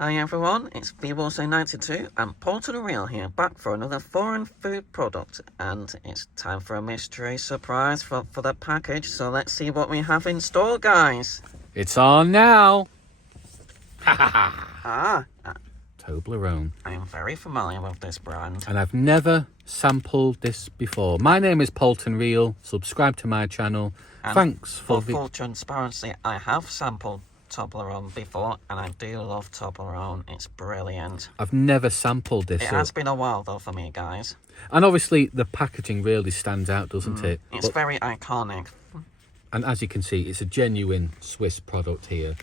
Hi everyone, it's VWilson92 and Paul to the Real here, back for another foreign food product, and it's time for a mystery surprise for the package, so let's see what we have in store, guys. It's on now. Ha ha ha. Toblerone. I am very familiar with this brand. And I've never sampled this before. My name is Paul to the Real. Subscribe to my channel. And thanks for full transparency, I have sampled Toblerone before, and I do love Toblerone. It's brilliant. I've never sampled this. It has been a while though for me, guys. And obviously the packaging really stands out, doesn't it? It's very iconic. And as you can see, it's a genuine Swiss product here.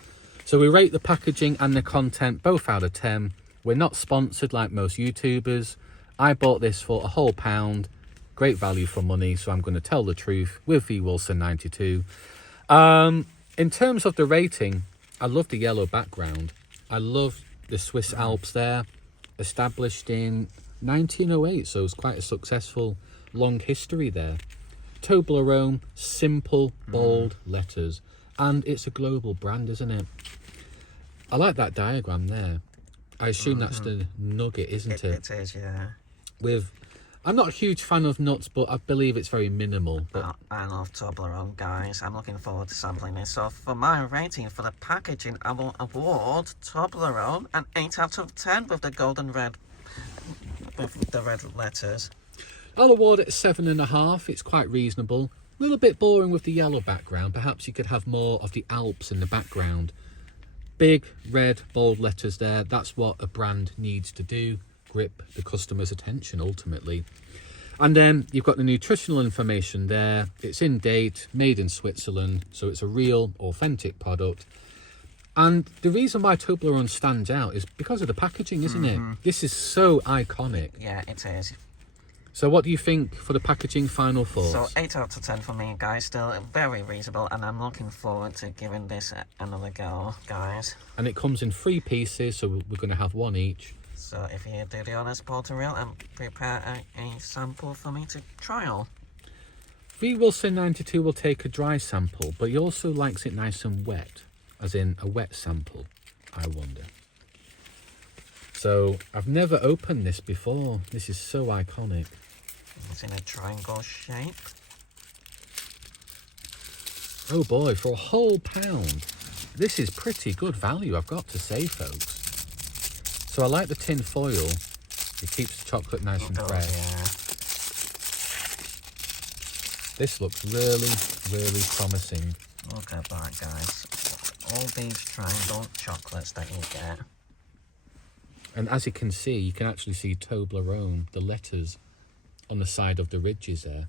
So we rate the packaging and the content both out of 10. We're not sponsored like most YouTubers. I bought this for a whole pound. Great value for money, so I'm going to tell the truth with VWilson92. In terms of the rating, I love the yellow background. I love the Swiss Alps there, established in 1908, so it's quite a successful long history there. Toblerone, simple, bold letters, and it's a global brand, isn't it? I like that diagram there. I assume that's the nugget, isn't it? It is, yeah. I'm not a huge fan of nuts, but I believe it's very minimal. But I love Toblerone, guys. I'm looking forward to sampling this. So for my rating for the packaging, I will award Toblerone an 8 out of 10 with the golden red, with the red letters. I'll award it a 7.5. It's quite reasonable. A little bit boring with the yellow background. Perhaps you could have more of the Alps in the background. Big, red, bold letters there. That's what a brand needs to do. Grip the customer's attention ultimately. And then you've got the nutritional information there. It's in date, made in Switzerland, so it's a real authentic product. And the reason why Toblerone stands out is because of the packaging, isn't it? This is so iconic. Yeah, it is. So what do you think for the packaging? Final thoughts? So 8 out of 10 for me, guys. Still very reasonable, and I'm looking forward to giving this another go, guys. And it comes in 3 pieces, so we're going to have 1 each. So if you do the honors, Paul to Real, and prepare a sample for me to trial. VWilson92 will take a dry sample, but he also likes it nice and wet, as in a wet sample, I wonder. So I've never opened this before. This is so iconic. It's in a triangle shape. Oh boy, for a whole pound. This is pretty good value, I've got to say, folks. So I like the tin foil. It keeps the chocolate nice and fresh. Yeah. This looks really, really promising. Look at that, guys. All these triangle chocolates that you get. And as you can see, you can actually see Toblerone, the letters on the side of the ridges there.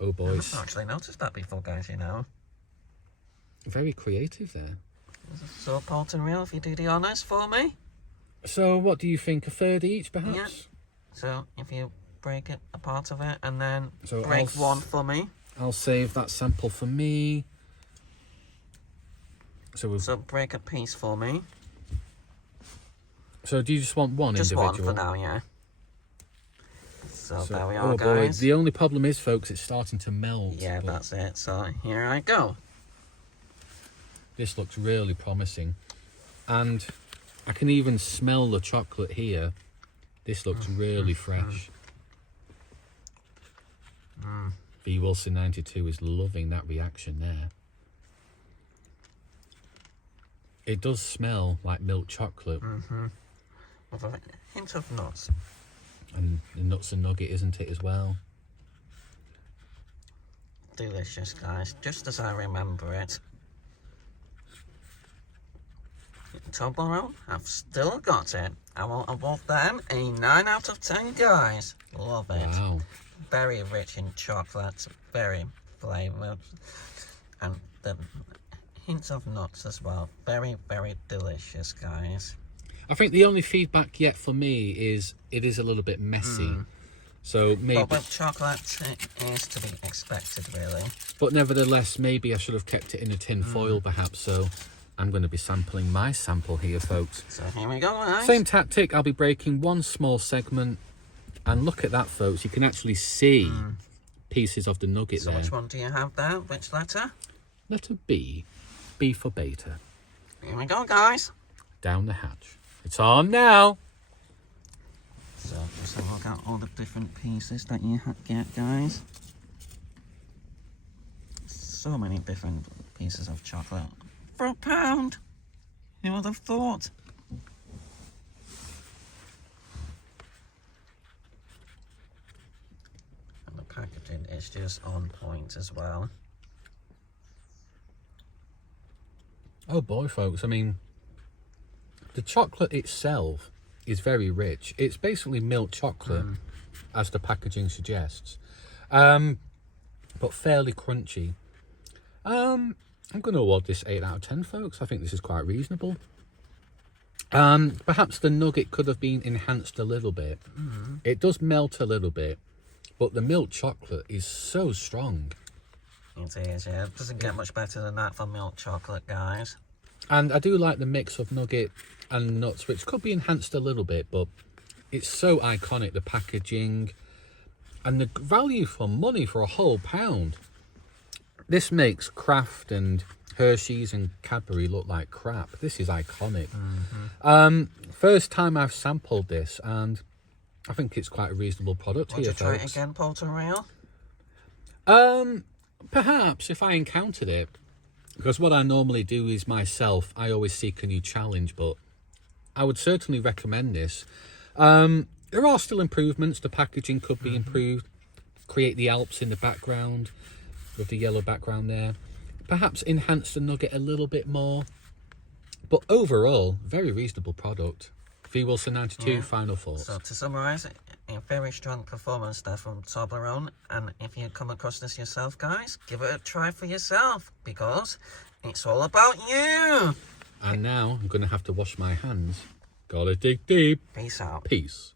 Oh boys. I've actually noticed that before, guys, you know. Very creative there. So, Paul to Real, if you do the honours for me. So what do you think? A third each, perhaps? Yeah. So if you break it, a part of it, and then so break one for me. I'll save that sample for me. So break a piece for me. So do you just want one individual? Just one for now, yeah. So there we are, oh guys. Boy, the only problem is, folks, it's starting to melt. Yeah, that's it. So here I go. This looks really promising. And I can even smell the chocolate here. This looks really fresh. VWilson92 is loving that reaction there. It does smell like milk chocolate. With a hint of nuts. And the nuts and nugget, isn't it, as well? Delicious, guys. Just as I remember it. Toblerone, I've still got it. I will award them a 9 out of 10, guys. Love it. Wow. Very rich in chocolate, very flavoured, and the hints of nuts as well. Very, very delicious, guys. I think the only feedback yet for me is it is a little bit messy. So maybe. But with chocolate, it is to be expected, really. But nevertheless, maybe I should have kept it in a tin foil, perhaps. So I'm going to be sampling my sample here, folks. So here we go, guys. Same tactic. I'll be breaking one small segment. And look at that, folks. You can actually see pieces of the nugget there. So which one do you have there? Which letter? Letter B. B for beta. Here we go, guys. Down the hatch. It's on now. So just have a look at all the different pieces that you get, guys. So many different pieces of chocolate for £1. Who would have thought? And the packaging is just on point as well. Oh boy, folks, I mean, the chocolate itself is very rich. It's basically milk chocolate, as the packaging suggests, but fairly crunchy. I'm going to award this 8 out of 10, folks. I think this is quite reasonable. Perhaps the nugget could have been enhanced a little bit. It does melt a little bit, but the milk chocolate is so strong. It is, yeah. It doesn't get much better than that for milk chocolate, guys. And I do like the mix of nugget and nuts, which could be enhanced a little bit, but it's so iconic, the packaging and the value for money for a whole £1. This makes Kraft and Hershey's and Cadbury look like crap. This is iconic. First time I've sampled this, and I think it's quite a reasonable product. Would here, you try folks. it again, Porter Real? Perhaps if I encountered it, because what I normally do is myself, I always seek a new challenge, but I would certainly recommend this. There are still improvements. The packaging could be improved. Create the Alps in the background with the yellow background there. Perhaps enhance the nugget a little bit more. But overall, very reasonable product. V Wilson 92, final thoughts. So to summarise, a very strong performance there from Toblerone, and if you come across this yourself, guys, give it a try for yourself, because it's all about you. And now I'm going to have to wash my hands. Gotta dig deep. Peace out. Peace.